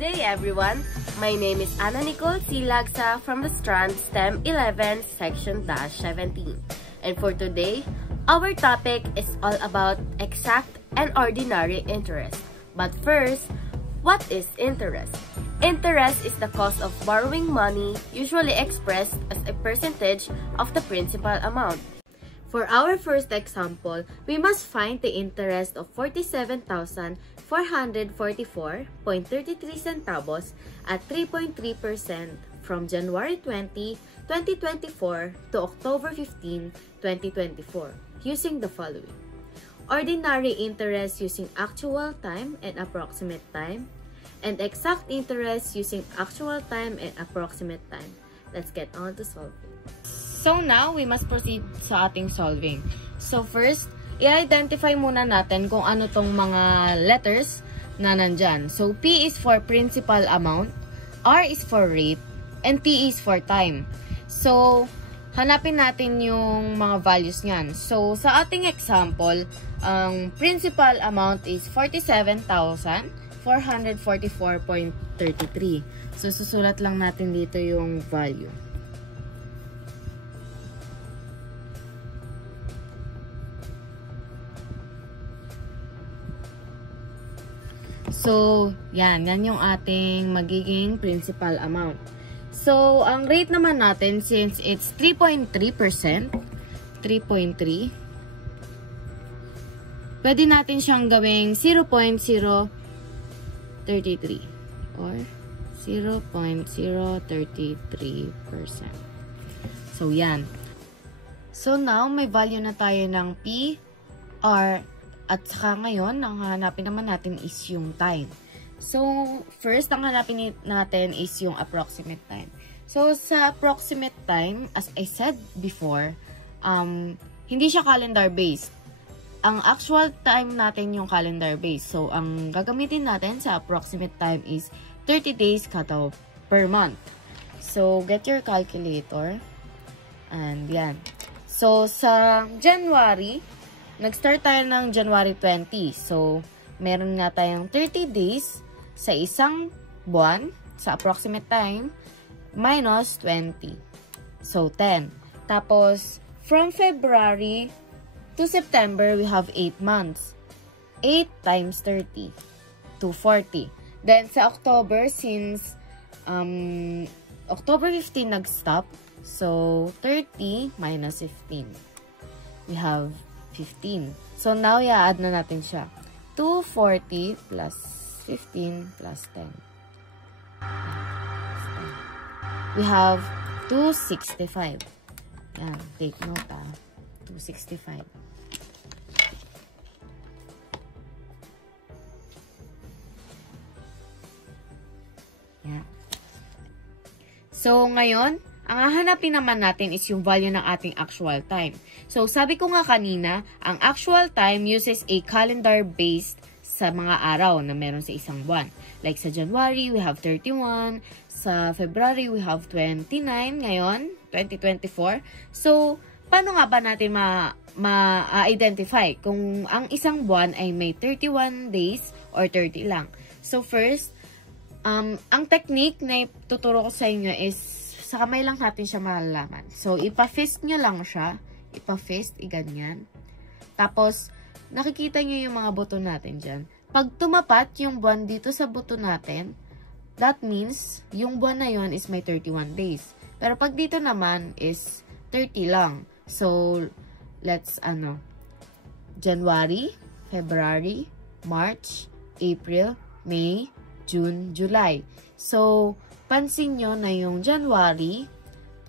day, everyone. My name is Ana Nicole Silagsa from the Strand STEM 11 Section 17. And for today, our topic is all about exact and ordinary interest. But first, what is interest? Interest is the cost of borrowing money, usually expressed as a percentage of the principal amount. For our first example, we must find the interest of 47,444.33 centavos at 3.3% from January 20, 2024 to October 15, 2024 using the following. Ordinary interest using actual time and approximate time, and exact interest using actual time and approximate time. Let's get on to solving. So now, we must proceed sa ating solving. So first, i-identify muna natin kung ano tong mga letters na nandyan. So P is for principal amount, R is for rate, and T is for time. So, hanapin natin yung mga values niyan. So, sa ating example, ang principal amount is 47,444.33. So, susulat lang natin dito yung value. So, yan yung ating magiging principal amount. So, ang rate naman natin, since it's 3.3%, 3.3, pwede natin siyang gawing 0.033 or 0.033%. So, yan. So, now, may value na tayo ng P, R, at saka ngayon, ang hanapin naman natin is yung time. So, first, ang hanapin natin is yung approximate time. So, sa approximate time, as I said before, hindi siya calendar-based. Ang actual time natin yung calendar-based. So, ang gagamitin natin sa approximate time is 30 days cutoff per month. So, get your calculator. And yan. So, sa January, nag-start tayo ng January 20. So, meron nga tayong 30 days sa isang buwan sa approximate time minus 20. So, 10. Tapos, from February to September, we have 8 months. 8 times 30 to 40. Then, sa October, since October 15 nag-stop, so 30 minus 15. We have 15. So, now, i-add na natin siya. 240 plus 15 plus 10. We have 265. Yan. Take note, 265. Yan. So, ngayon, ang hahanapin naman natin is yung value ng ating actual time. So, sabi ko nga kanina, ang actual time uses a calendar-based sa mga araw na meron sa isang buwan. Like sa January, we have 31. Sa February, we have 29. Ngayon, 2024. So, paano nga ba natin ma-identify kung ang isang buwan ay may 31 days or 30 lang? So, first, ang technique na tuturo ko sa inyo is sa kamay lang natin siya malalaman. So, ipa-fist nyo lang siya. Ipa-fist, iganyan. Tapos, nakikita nyo yung mga buto natin dyan. Pag tumapat yung buwan dito sa buto natin, that means, yung buwan na yun is may 31 days. Pero pag dito naman is 30 lang. So, let's, January, February, March, April, May, June, July. So, pansin nyo na yung January,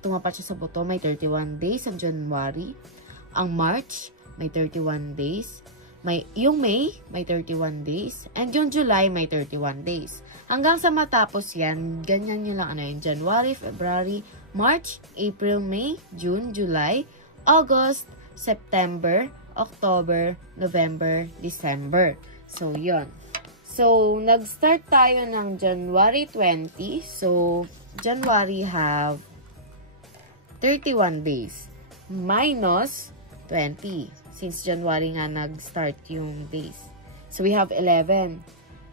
tumapat siya sa buto, may 31 days ang January. Ang March, may 31 days. Yung May, may 31 days. And yung July, may 31 days. Hanggang sa matapos yan, ganyan nyo lang yung January, February, March, April, May, June, July, August, September, October, November, December. So, yun. So, nag-start tayo ng January 20. So, January have 31 days. Minus 20. Since January nga nag-start yung days. So, we have 11.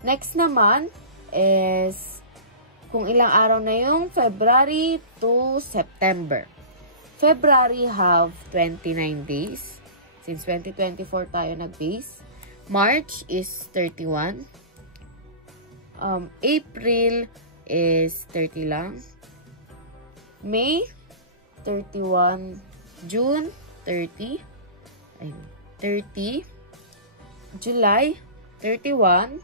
Next naman, is kung ilang araw na yung February to September. February have 29 days. Since 2024 tayo nag-base. March is 31. April is 30 lang. May, 31. June, 30. 30. July, 31.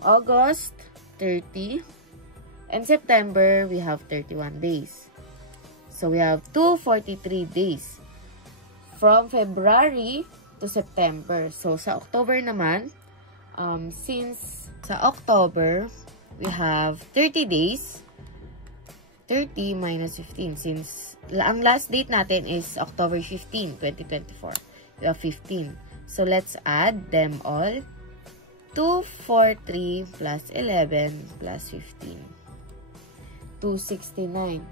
August, 30. And September, we have 31 days. So, we have 243 days. From February to September. So, sa October naman, since sa October, we have 30 days. 30 minus 15. Since ang last date natin is October 15, 2024. We have 15. So, let's add them all. 243 plus 11 plus 15. 269.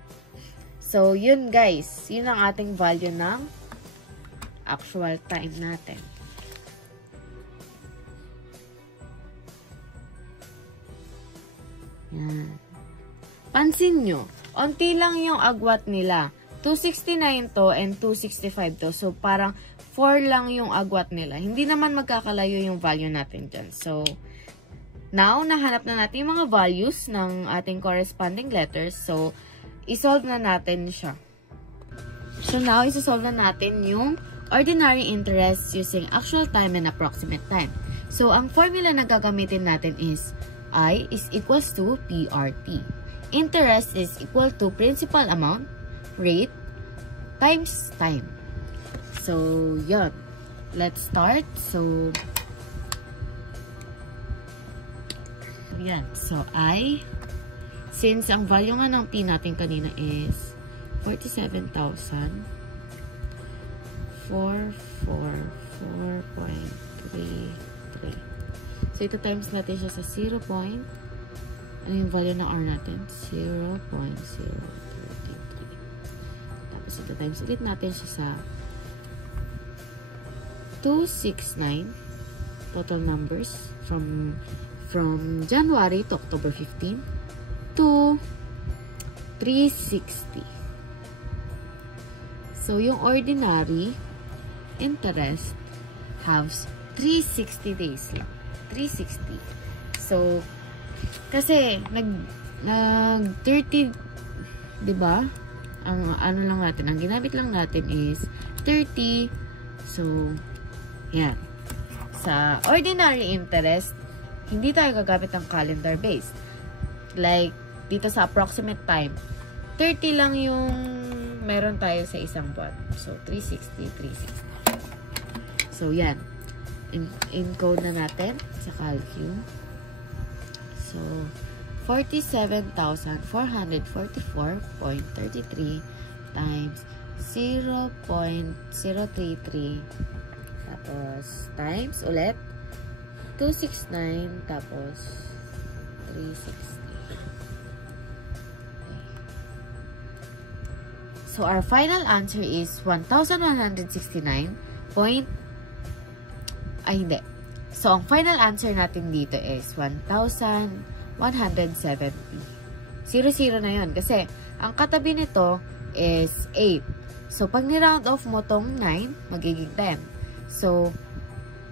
So, yun guys. Yun ang ating value ng actual time natin. Yan. Pansin nyo, onti lang yung agwat nila. 269 to and 265 to. So, parang 4 lang yung agwat nila. Hindi naman magkakalayo yung value natin dyan. So, now, nahanap na natin yung mga values ng ating corresponding letters. So, isolve na natin siya. So, now, isosolve na natin yung ordinary interest using actual time and approximate time. So, ang formula na gagamitin natin is I is equals to PRT. Interest is equal to principal amount, rate, times time. So, yun. Let's start. So, yan. So, since ang value nga ng P natin kanina is 47,444.33. So, ito times natin siya sa 0. Ano yung value ng R natin? 0.033. Tapos, ito times ulit natin siya sa 269 total numbers from January to October 15 to 360. So, yung ordinary interest has 360 days lang. 360. So, kasi, nag-30, diba? Ang ano lang natin, ang ginamit lang natin is 30. So, yan. Sa ordinary interest, hindi tayo gagamit ng calendar based. Like, dito sa approximate time, 30 lang yung meron tayo sa isang buwan. So, 360, 360. So, yan. Encode na natin sa Calcu. So, 47,444.33 times 0.033 tapos times ulit 269 tapos 360. So, our final answer is 1,169 point hindi. So, ang final answer natin dito is 1,170. 0 na yun. Kasi, ang katabi nito is 8. So, pag ni-round off mo tong 9, magiging 10. So,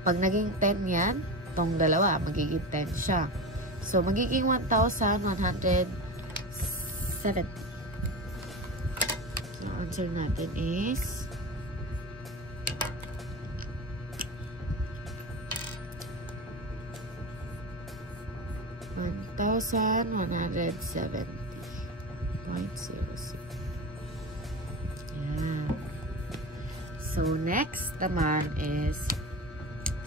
pag naging 10 yan, tong dalawa, magiging 10 siya. So, magiging 1,170. So, answer natin is 1,170.06. Yeah. So, next naman is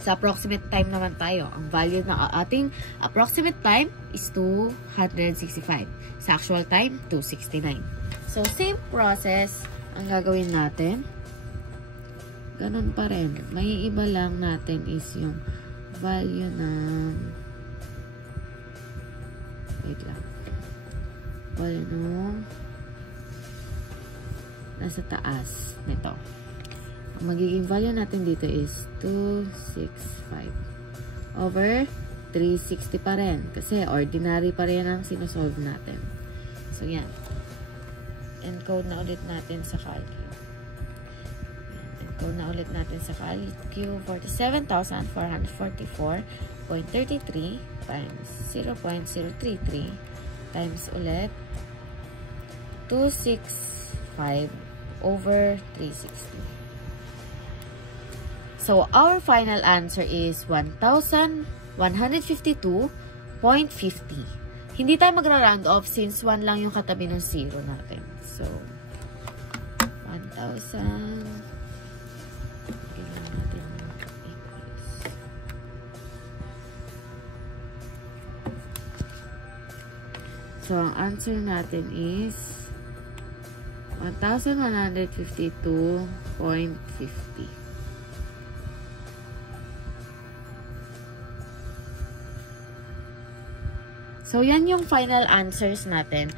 sa approximate time naman tayo. Ang value ng ating approximate time is 265. Sa actual time, 269. So, same process ang gagawin natin. Ganun pa rin. May iba lang natin is yung value ng wait lang. Value nung nasa taas nito. Ang magiging value natin dito is 265 over 360 pa rin. Kasi ordinary pa rin ang sinosolve natin. So, yan. Encode na ulit natin sa Calcu. Encode na ulit natin sa Calcu. 47,444.33 times 0.033 times ulit 265 over 360. So, our final answer is 1,152.50. Hindi tayo magra-round off since 1 lang yung katabi ng 0 natin. So, 1,000. Kailan natin equals. So, ang answer natin is 1,152.50. So, yan yung final answers natin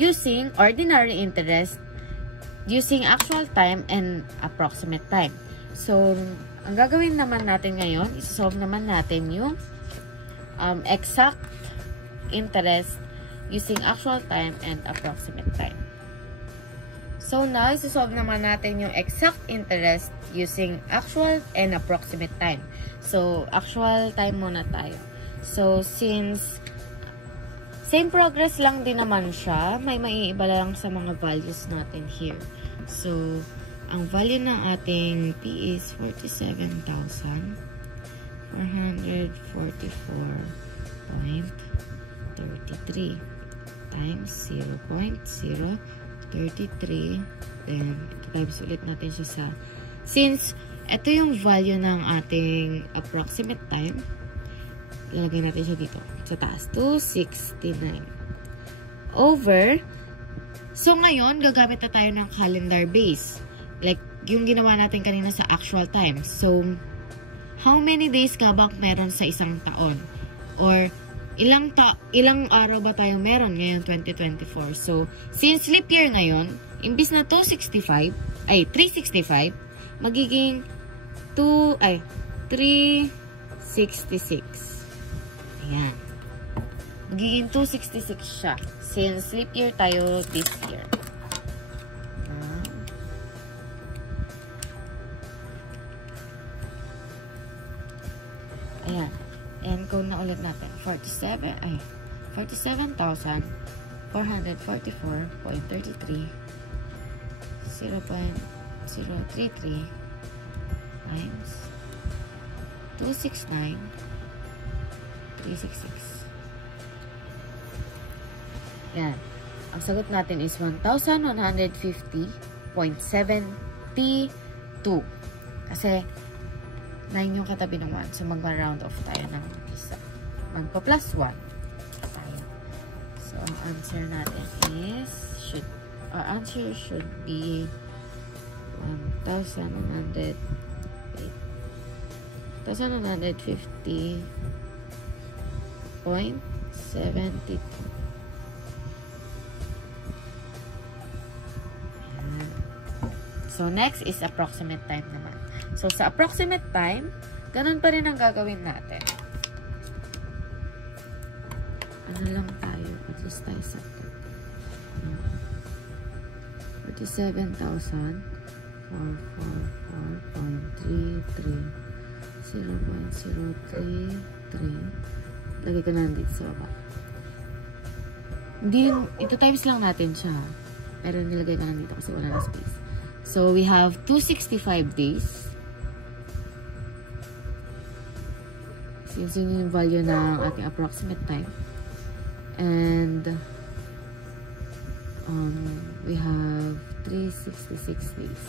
using ordinary interest, using actual time, and approximate time. So, ang gagawin naman natin ngayon, isosolve naman natin yung exact interest using actual time and approximate time. So, now, isosolve naman natin yung exact interest using actual and approximate time. So, actual time muna tayo. So, since same progress lang din naman siya, may maiiba lang sa mga values natin here. So, ang value ng ating P is 47,444.33 times 0.033. Then, times ulit natin siya sa, since ito yung value ng ating approximate time, lalagay natin siya dito sa taas, 269 over, so ngayon gagamit na tayo ng calendar base like yung ginawa natin kanina sa actual time. So how many days ka ba meron sa isang taon, or ilang araw ba tayo meron ngayon 2024? So since leap year ngayon, imbis na 365, magiging 366. Ayan. Magiging 266 siya. Since leap year tayo this year. Ayan. Encode na ulit natin. 47,444.33 0.033 times 269 366. Yan. Ang sagot natin is 1,150.72. Kasi 9 yung katabi ng 1. So, mag-round off tayo ng isa. Magpa-plus 1 tayo. So, ang answer natin is, our answer should be 1,150. .72. So, next is approximate time naman. So, sa approximate time, ganun pa rin ang gagawin natin. Ano lang tayo? Adjust tayo sa 47,444.33 0.033. Lagay ko na dito sa baba. Ito times lang natin siya. Pero nilagay ko na dito kasi wala na space. So, we have 265 days. Since yun yung value ng ating approximate time. And, we have 366 days.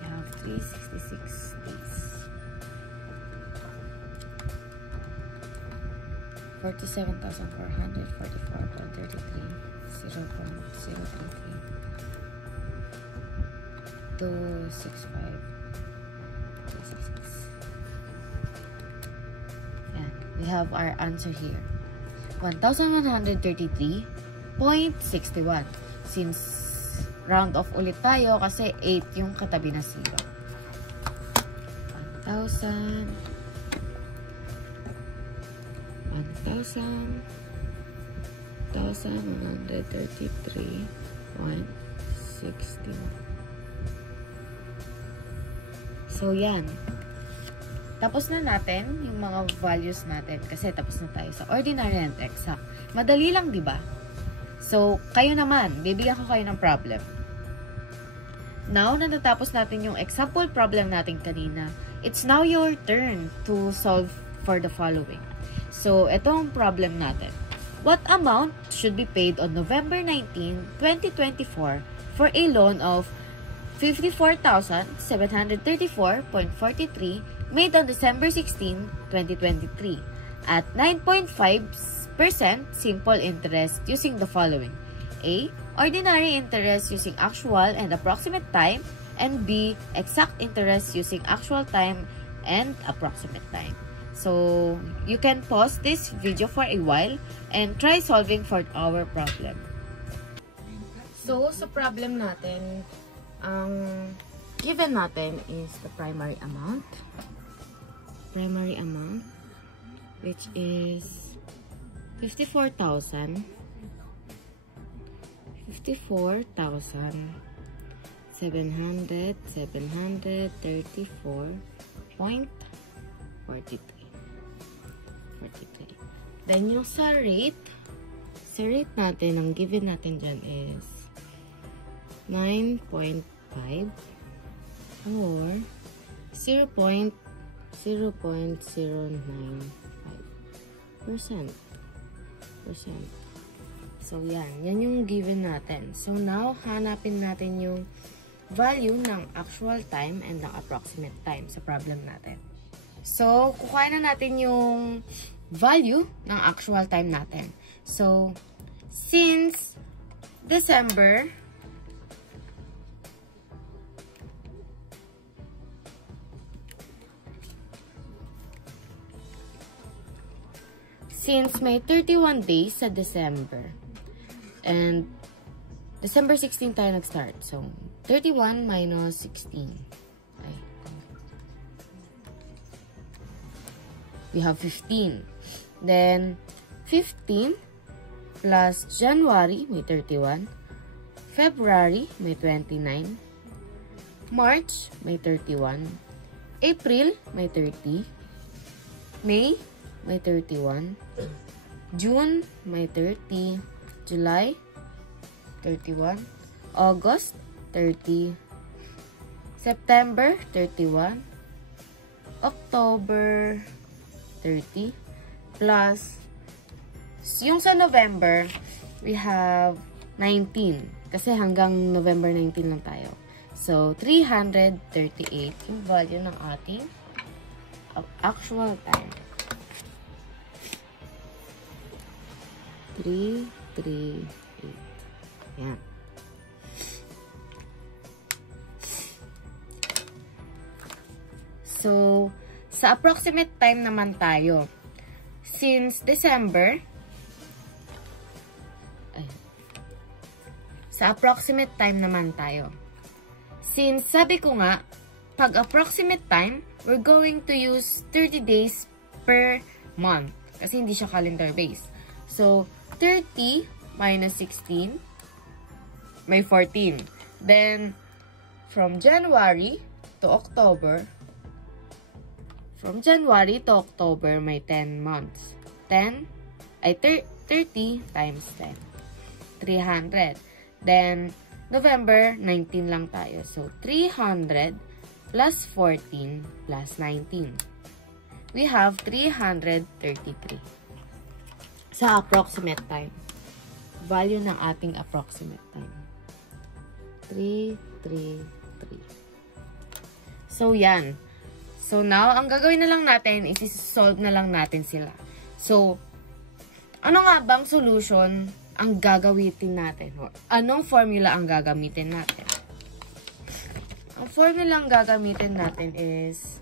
We have 366 days. 47,444.33 0.033 265 266. Yeah, we have our answer here. 1,133.61. Since round off ulit tayo kasi 8 yung katabi na 0. 1,000, 1,133, 116. So, yan. Tapos na natin yung mga values natin kasi tapos na tayo sa ordinary and exact. Madali lang, di ba? So, kayo naman, bibigyan ko kayo ng problem. Now, na natapos natin yung example problem natin kanina, it's now your turn to solve for the following. So, ito ang problem natin. What amount should be paid on November 19, 2024 for a loan of 54,734.43 made on December 16, 2023 at 9.5% simple interest using the following: A. Ordinary interest using actual and approximate time, and B. Exact interest using actual time and approximate time. So, you can pause this video for a while and try solving for our problem. So, sa problem natin, ang given natin is the primary amount. Primary amount, which is 54,734.43. Then, yung sa rate natin, ang given natin dyan is 9.5 or 0.095%. So, yan yung given natin. So, now, hanapin natin yung value ng actual time and ng approximate time sa problem natin. So, kukuha na natin yung value ng actual time natin. So, since December, since may 31 days sa December, and December 16 tayo nag-start. So, 31 minus 16. Okay. We have 15. Then, 15 plus January, may 31. February, may 29. March, may 31. April, may 30. May, may 31. June, may 30. July, 31. August, 30. September, 31. October, 30. Plus, yung sa November, we have 19. Kasi hanggang November 19 lang tayo. So, 338 yung value ng ating actual time. 338. Yan. So, sa approximate time naman tayo. Since December, sa approximate time naman tayo. Since sabi ko nga, pag approximate time, we're going to use 30 days per month. Kasi hindi siya calendar based. So, 30 minus 16, may 14. Then, from January to October, may 10 months. 30 times 10. 300. Then, November, 19 lang tayo. So, 300 plus 14 plus 19. We have 333. Sa approximate time. Value ng ating approximate time. 333. So, yan. So, now, ang gagawin na lang natin is solve na lang natin sila. So, ano nga bang solution ang gagamitin natin? Or anong formula ang gagamitin natin? Ang formula ang gagamitin natin is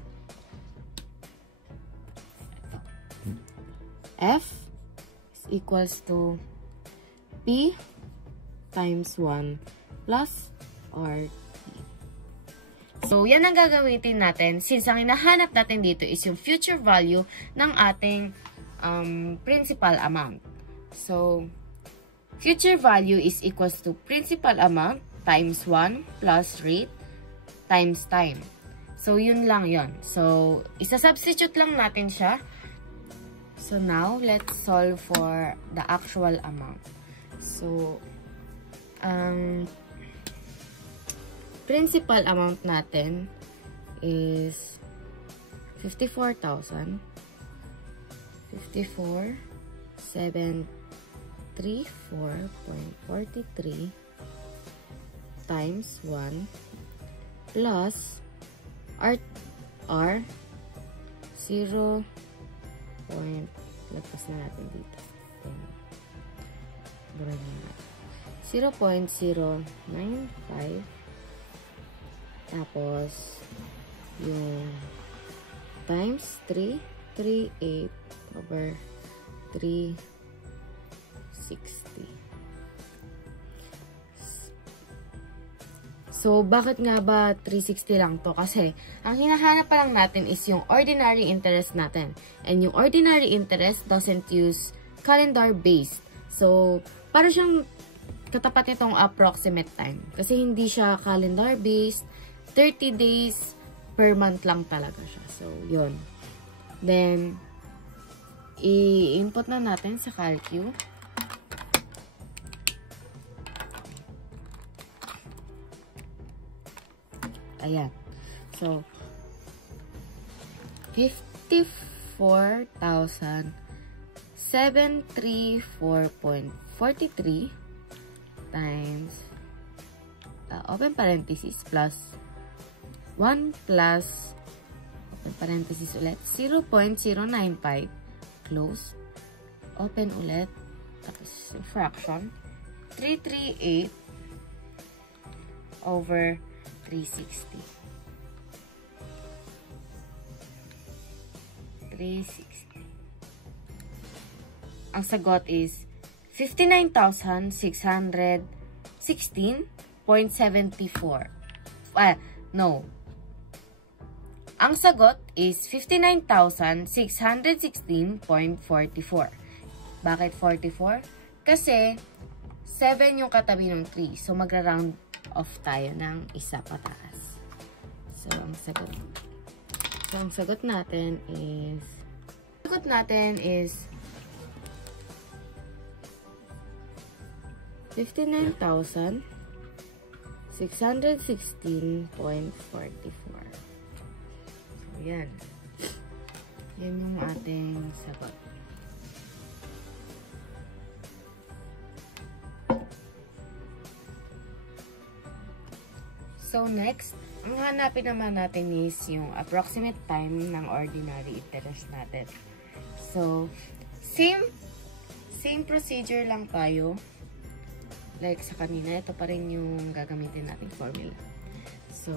F is equals to P times 1 plus RT. So, yan ang gagamitin natin since ang hinahanap natin dito is yung future value ng ating principal amount. So, future value is equals to principal amount times 1 plus rate times time. So, yun lang yun. So, isa-substitute lang natin siya. So, now, let's solve for the actual amount. So, principal amount natin is 54,000. 54,734.43 times 1 plus R 0. Lagpas na natin dito. 0.095 tapos yung times 338 over 360. So, bakit nga ba 360 lang to? Kasi, ang hinahanap pa lang natin is yung ordinary interest natin. And yung ordinary interest doesn't use calendar-based. So, para siyang katapat nitong approximate time. Kasi hindi siya calendar-based. 30 days per month lang talaga siya. So, yun. Then, i-input na natin sa Calcu. Ayan. So, 54,734.43 times open parenthesis plus 1 plus open parenthesis ulit 0.095 close open ulit tapos fraction 338 over 360. Ang sagot is 59,616.74. No. Ang sagot is 59,616.44. Bakit 44? Kasi 7 yung katabi ng 3. So, magra-round off tayo ng isa pataas. So, ang sagot natin is 59,616.44. So, yan. Yan yung ating sagot. So, next, ang hanapin naman natin is yung approximate time ng ordinary interest natin. So, same procedure lang tayo. Like sa kanina, ito pa rin yung gagamitin nating formula. So,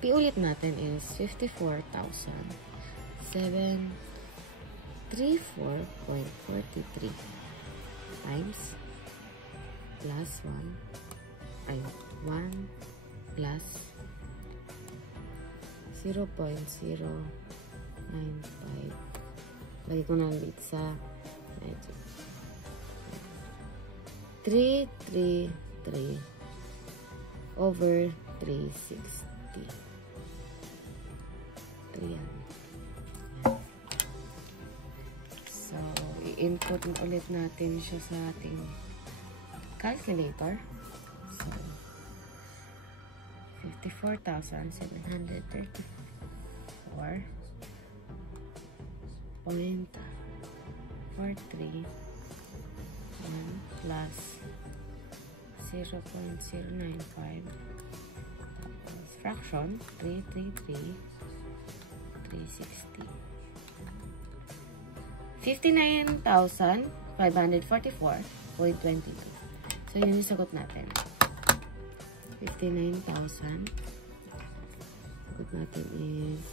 piulit natin is 54,734.43 times plus 1 plus 0.095 balik ko na ulit sa 333 over 360. Ayan. So, i-input ulit natin siya sa ating calculator. So, 54,734.43 plus 0.095 tapos fraction 333 360 59,544.22. So, yun yung sagot natin. 59,000. Sagot natin is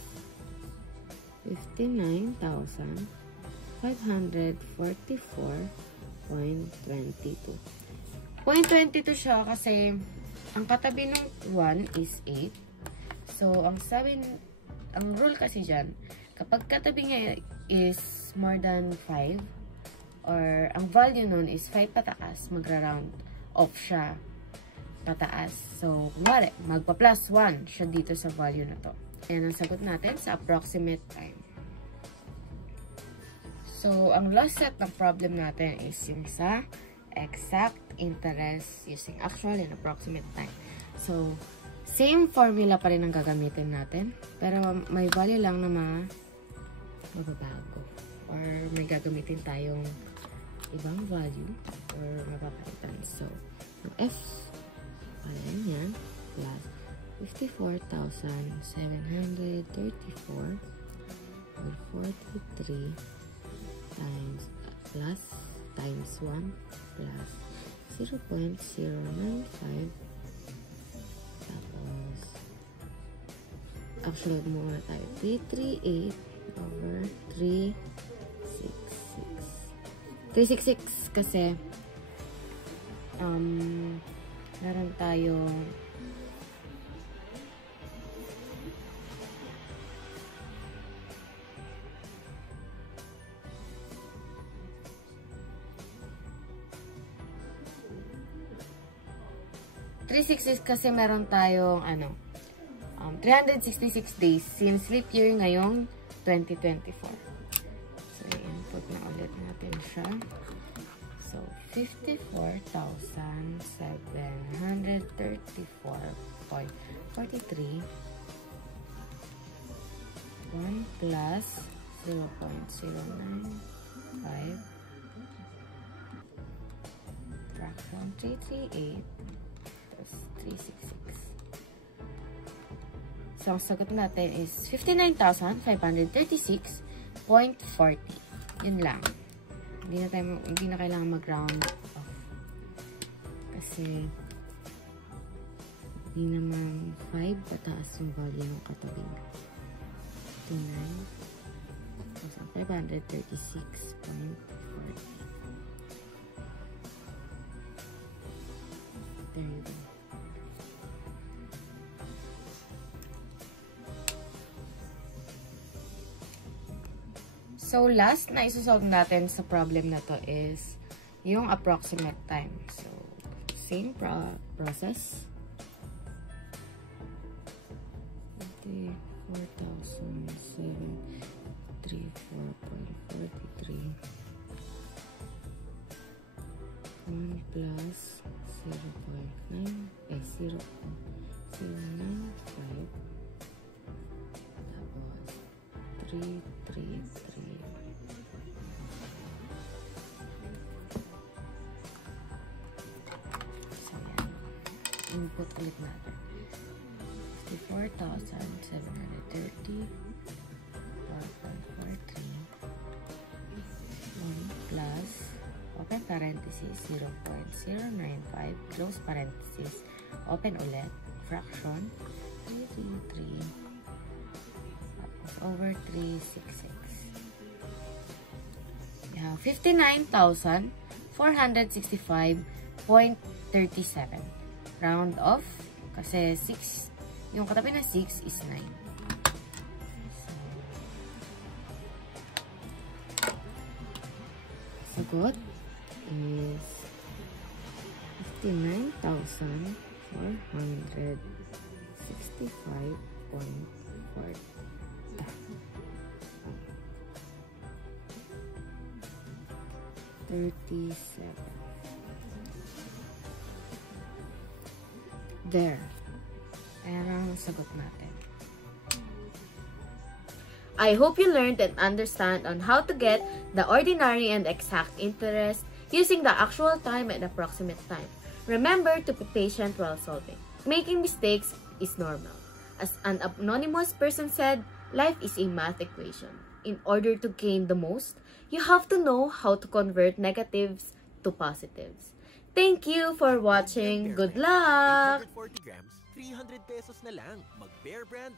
59,544.22. 0.22 siya kasi ang katabi ng 1 is 8. So, ang rule kasi dyan, kapag katabi niya is more than 5, or ang value nun is 5 pataas, magra-round off siya pataas. So, kunwari, magpa-plus 1 siya dito sa value na to. Ayan ang sagot natin sa approximate time. So, ang last set ng problem natin is yung sa exact interest using actual and approximate time. So, same formula pa rin ang gagamitin natin, pero may value lang na mababago. Or may gagamitin tayong ibang value or mapapalitan. So, ang F ayan yan, plus 54,734.43 times plus times 1 plus 0.095 tapos actually muna tayo 338 over 366 kasi meron tayong 366 kasi meron tayong 366 days since leap year ngayong 2024. So, input na ulit natin siya. So, 54,734.43 1 plus 0.095 fraction 338 plus 366. So, ang sagot natin is 59,536.40. Yun lang. Hindi na kailangan mag-round off. Kasi, hindi naman 5 pataas yung value ng katabi. 59,536.40. There you go. So, last na isosolve natin sa problem na to is yung approximate time. So, same process. 4,734.43 1 plus 0.095 tapos 333. So, yan. Input ulit natin. 54,730 4.43 1 plus open parenthesis 0.095 close parenthesis open ulit fraction 333 over 366. We have 59,465.37. Round off kasi 6, yung katabi na 6 is 9. So, sagot is 59,465.40. 37. There. Ayan ang sagot natin. I hope you learned and understand on how to get the ordinary and exact interest using the actual time and approximate time. Remember to be patient while solving. Making mistakes is normal. As an anonymous person said, life is a math equation. In order to gain the most, you have to know how to convert negatives to positives. Thank you for watching. Good luck! 840 grams, 300 pesos na lang. Mag Bear Brand